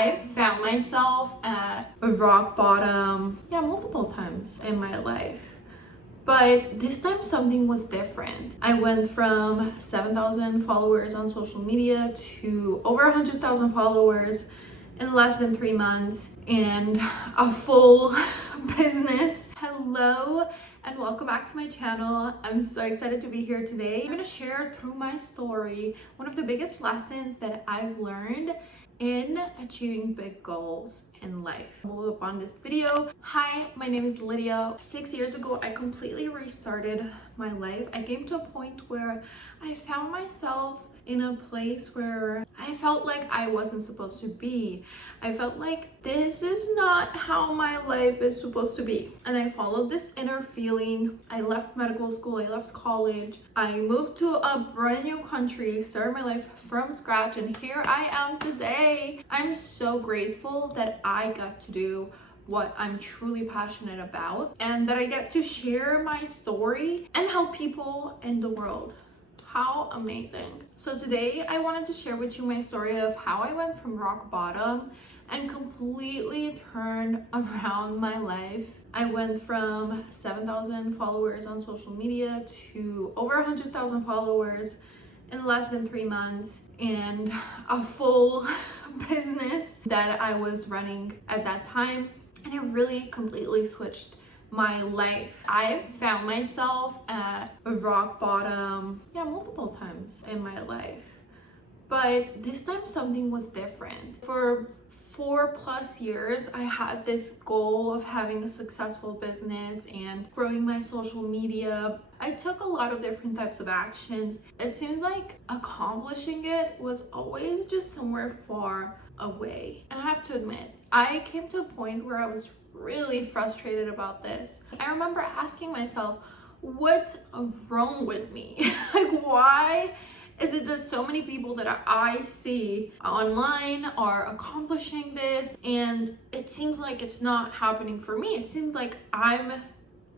I found myself at a rock bottom, multiple times in my life. But this time something was different. I went from 7,000 followers on social media to over 100,000 followers in less than 3 months and a full business. Hello and welcome back to my channel. I'm so excited to be here today. I'm gonna share through my story one of the biggest lessons that I've learned in achieving big goals in life. Follow up on this video. Hi, my name is Lydia. 6 years ago, I completely restarted my life. I came to a point where I found myself in a place where I felt like I wasn't supposed to be. I felt like this is not how my life is supposed to be. And I followed this inner feeling. I left medical school, I left college. I moved to a brand new country, started my life from scratch, and here I am today. I'm so grateful that I got to do what I'm truly passionate about and that I get to share my story and help people in the world. How amazing. So today I wanted to share with you my story of how I went from rock bottom and completely turned around my life. I went from 7,000 followers on social media to over 100,000 followers in less than 3 months and a full business that I was running at that time. And it really completely switched my life. I found myself at a rock bottom, multiple times in my life. But this time something was different. For 4+ years, I had this goal of having a successful business and growing my social media. I took a lot of different types of actions. It seemed like accomplishing it was always just somewhere far away. And I have to admit, I came to a point where I was really frustrated about this. I remember asking myself, what's wrong with me? Like, why is it that so many people that I see online are accomplishing this and it seems like it's not happening for me? It seems like I'm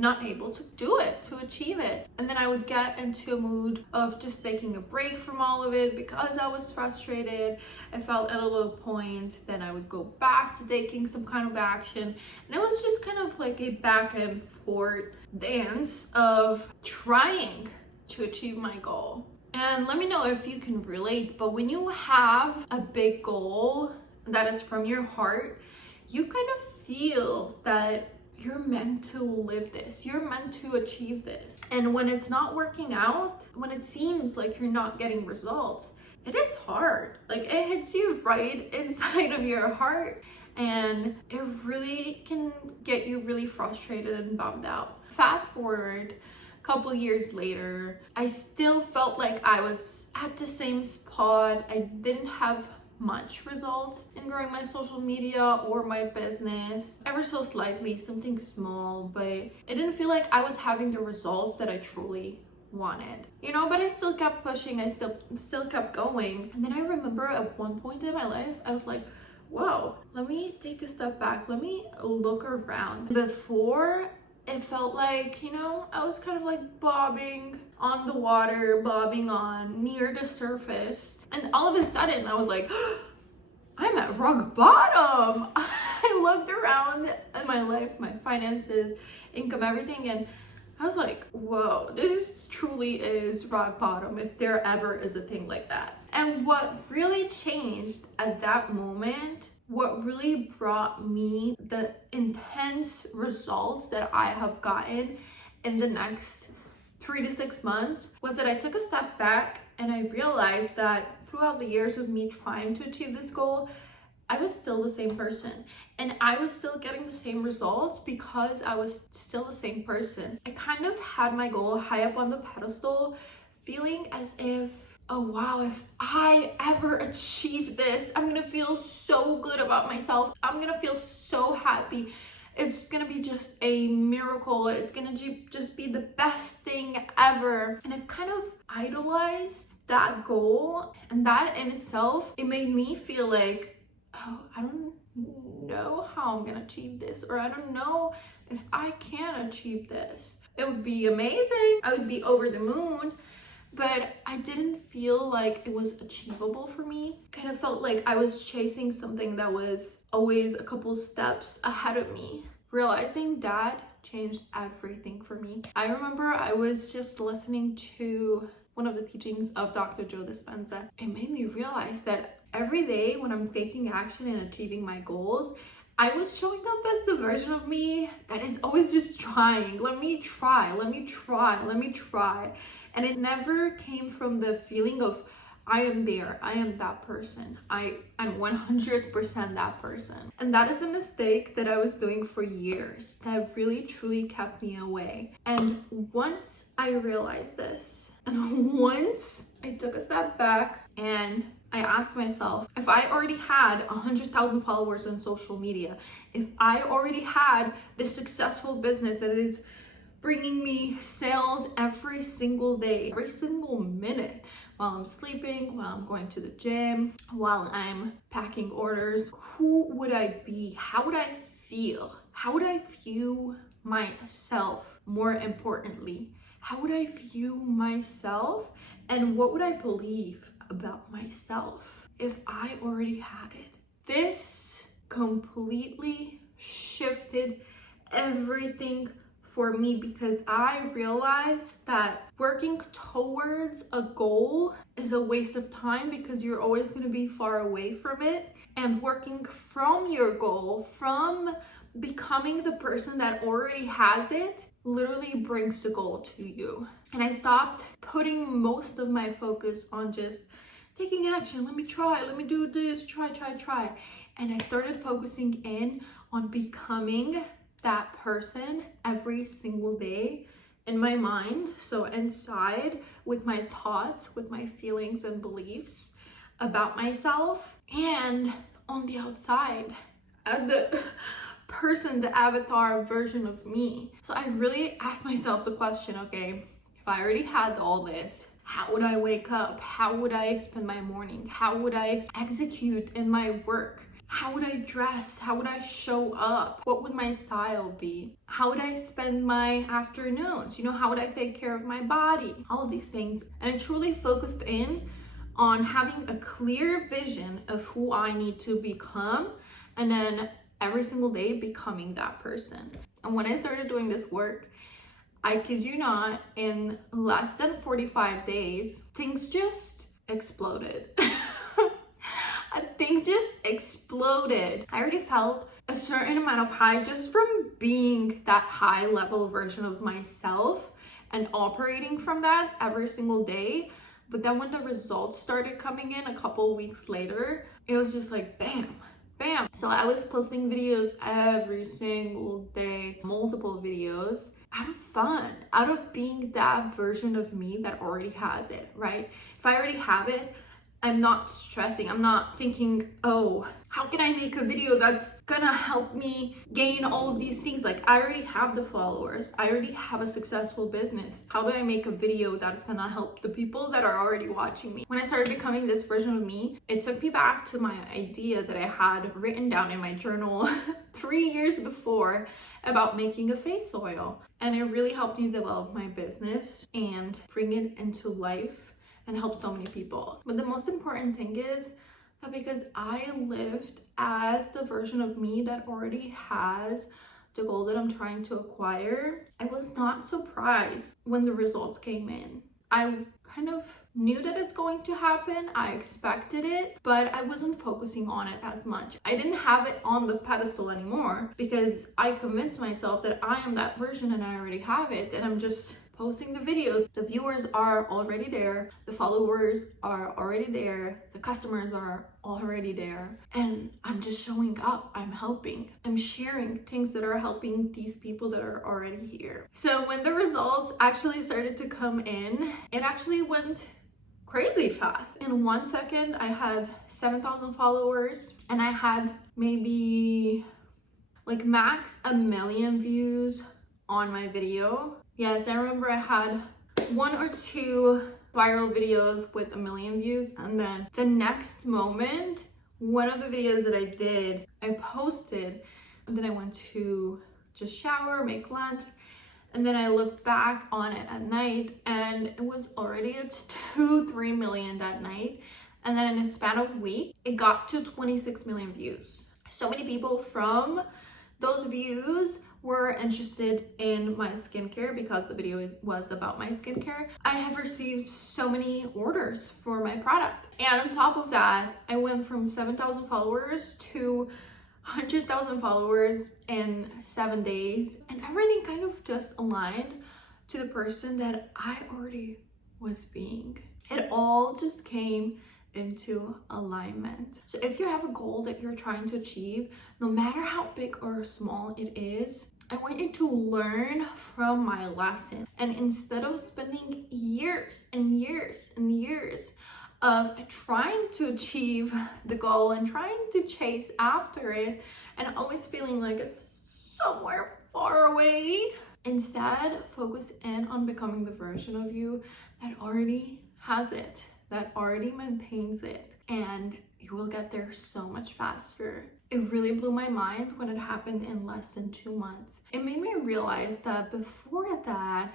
not able to do it, to achieve it. And then I would get into a mood of just taking a break from all of it because I was frustrated. I felt at a low point. Then I would go back to taking some kind of action. And it was just kind of like a back and forth dance of trying to achieve my goal. And let me know if you can relate, but when you have a big goal that is from your heart, you kind of feel that you're meant to live this, you're meant to achieve this. And when it's not working out, when it seems like you're not getting results, it is hard. Like, it hits you right inside of your heart and it really can get you really frustrated and bummed out. Fast forward a couple years later, I still felt like I was at the same spot. I didn't have much results in growing my social media or my business, ever so slightly, something small, but it didn't feel like I was having the results that I truly wanted, but I still kept pushing. I still kept going. And then I remember at one point in my life, I was like, whoa, let me take a step back, let me look around. Before, it felt like, I was kind of like bobbing on the water, bobbing on near the surface. And all of a sudden I was like, I'm at rock bottom. I looked around at my life, my finances, income, everything. And I was like, whoa, this truly is rock bottom, if there ever is a thing like that. And what really changed at that moment, what really brought me the intense results that I have gotten in the next 3 to 6 months, was that I took a step back and I realized that throughout the years of me trying to achieve this goal, I was still the same person and I was still getting the same results because I was still the same person. I kind of had my goal high up on the pedestal, feeling as if, oh wow, if I ever achieve this, I'm gonna feel so good about myself. I'm gonna feel so happy. It's gonna be just a miracle. It's gonna just be the best thing ever. And I've kind of idolized that goal, and that in itself, it made me feel like, oh, I don't know how I'm gonna achieve this, or I don't know if I can achieve this. It would be amazing. I would be over the moon, but I didn't feel like it was achievable for me. Kind of felt like I was chasing something that was always a couple steps ahead of me. Realizing that changed everything for me. I remember I was just listening to one of the teachings of Dr. Joe Dispenza. It made me realize that every day when I'm taking action and achieving my goals, I was showing up as the version of me that is always just trying. Let me try, let me try, let me try. And it never came from the feeling of, I am there, I am that person, I'm 100% that person. And that is a mistake that I was doing for years that really truly kept me away. And once I realized this, and once I took a step back and I asked myself, if I already had 100,000 followers on social media, if I already had this successful business that is bringing me sales every single day, every single minute, while I'm sleeping, while I'm going to the gym, while I'm packing orders, who would I be? How would I feel? How would I view myself? More importantly, how would I view myself? And what would I believe about myself if I already had it? This completely shifted everything for me, because I realized that working towards a goal is a waste of time because you're always going to be far away from it. And working from your goal, from becoming the person that already has it, literally brings the goal to you. And I stopped putting most of my focus on just taking action. Let me try, let me do this, try. And I started focusing in on becoming that person every single day in my mind. So inside, with my thoughts, with my feelings and beliefs about myself, and on the outside as the person, the avatar version of me. So I really asked myself the question, okay, if I already had all this, how would I wake up? How would I spend my morning? How would I execute in my work? How would I dress? How would I show up? What would my style be? How would I spend my afternoons? How would I take care of my body? All of these things. And I truly focused in on having a clear vision of who I need to become, and then every single day becoming that person. And when I started doing this work, I kid you not, in less than 45 days, things just exploded. Things just exploded. I already felt a certain amount of high just from being that high level version of myself and operating from that every single day. But then when the results started coming in a couple weeks later, it was just like bam. So I was posting videos every single day, multiple videos, out of fun, out of being that version of me that already has it, right? If I already have it, I'm not stressing. I'm not thinking, oh, how can I make a video that's gonna help me gain all of these things? Like, I already have the followers. I already have a successful business. How do I make a video that's gonna help the people that are already watching me? When I started becoming this version of me, it took me back to my idea that I had written down in my journal 3 years before about making a face oil. And it really helped me develop my business and bring it into life and help so many people. But the most important thing is that because I lived as the version of me that already has the goal that I'm trying to acquire, I was not surprised when the results came in. I kind of knew that it's going to happen. I expected it, but I wasn't focusing on it as much. I didn't have it on the pedestal anymore because I convinced myself that I am that version and I already have it, and I'm just posting the videos. The viewers are already there, the followers are already there, the customers are already there, and I'm just showing up. I'm helping, I'm sharing things that are helping these people that are already here. So when the results actually started to come in, it actually went crazy fast. In 1 second, I had 7,000 followers, and I had maybe like max 1 million views on my video. Yes, I remember I had 1 or 2 viral videos with 1 million views, and then the next moment, one of the videos that I did, I posted, and then I went to just shower, make lunch, And then I looked back on it at night and it was already at 2-3 million that night. And then in a span of a week, it got to 26 million views. So many people from those views were interested in my skincare because the video was about my skincare. I have received so many orders for my product. And on top of that, I went from 7,000 followers to 100,000 followers in 7 days. And everything kind of just aligned to the person that I already was being. It all just came into alignment. So if you have a goal that you're trying to achieve, no matter how big or small it is, I want you to learn from my lesson. And instead of spending years and years and years of trying to achieve the goal and trying to chase after it and always feeling like it's somewhere far away, instead focus in on becoming the version of you that already has it, that already maintains it, and you will get there so much faster. It really blew my mind when it happened in less than 2 months. It made me realize that before that,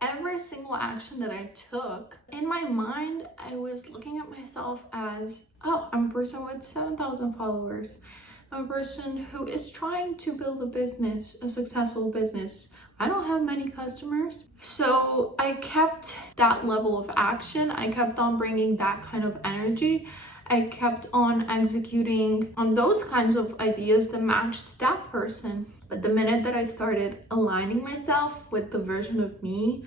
every single action that I took, in my mind, I was looking at myself as, oh, I'm a person with 7,000 followers. I'm a person who is trying to build a business, a successful business. I don't have many customers. So I kept that level of action. I kept on bringing that kind of energy. I kept on executing on those kinds of ideas that matched that person. But the minute that I started aligning myself with the version of me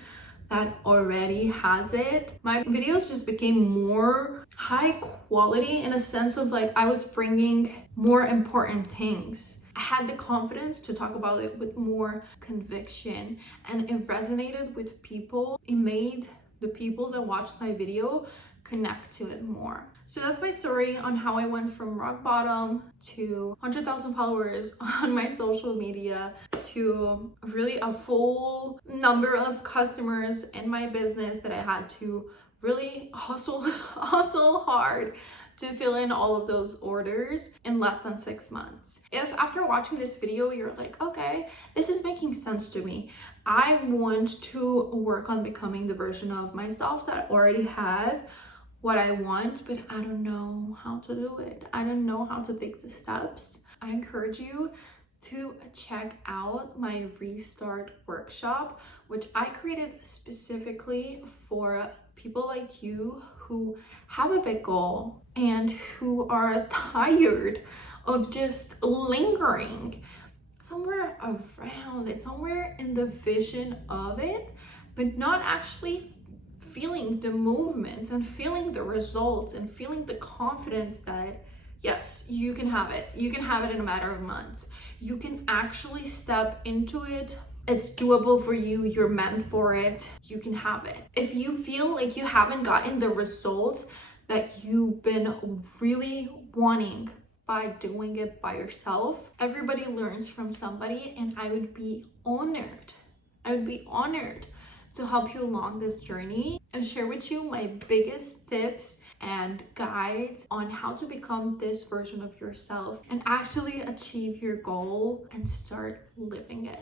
that already has it, my videos just became more high quality in a sense of like I was bringing more important things. I had the confidence to talk about it with more conviction, and it resonated with people. It made the people that watched my video connect to it more. So that's my story on how I went from rock bottom to 100,000 followers on my social media to really a full number of customers in my business that I had to really hustle hard to fill in all of those orders in less than 6 months. If after watching this video, you're like, okay, this is making sense to me. I want to work on becoming the version of myself that already has what I want, but I don't know how to do it. I don't know how to take the steps. I encourage you to check out my Restart workshop, which I created specifically for people like you who have a big goal and who are tired of just lingering somewhere around it, somewhere in the vision of it, but not actually feeling the movement and feeling the results and feeling the confidence that yes, you can have it. You can have it in a matter of months. You can actually step into it. It's doable for you. You're meant for it. You can have it. If you feel like you haven't gotten the results that you've been really wanting by doing it by yourself, everybody learns from somebody, and I would be honored. I would be honored to help you along this journey and share with you my biggest tips and guides on how to become this version of yourself and actually achieve your goal and start living it.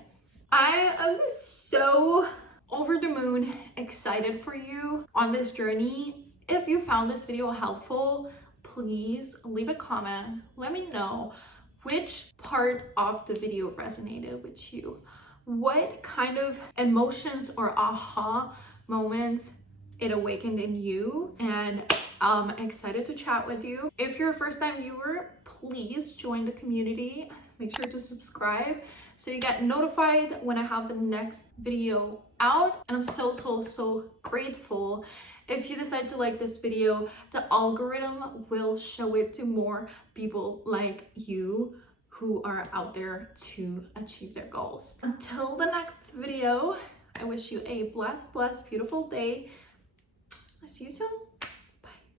I am so over the moon excited for you on this journey. If you found this video helpful, please leave a comment. Let me know which part of the video resonated with you. What kind of emotions or aha moments it awakened in you, and I'm excited to chat with you. If you're a first-time viewer, please join the community. Make sure to subscribe so you get notified when I have the next video out. And I'm so grateful. If you decide to like this video, the algorithm will show it to more people like you who are out there to achieve their goals. Until the next video, I wish you a blessed, beautiful day. I'll see you soon.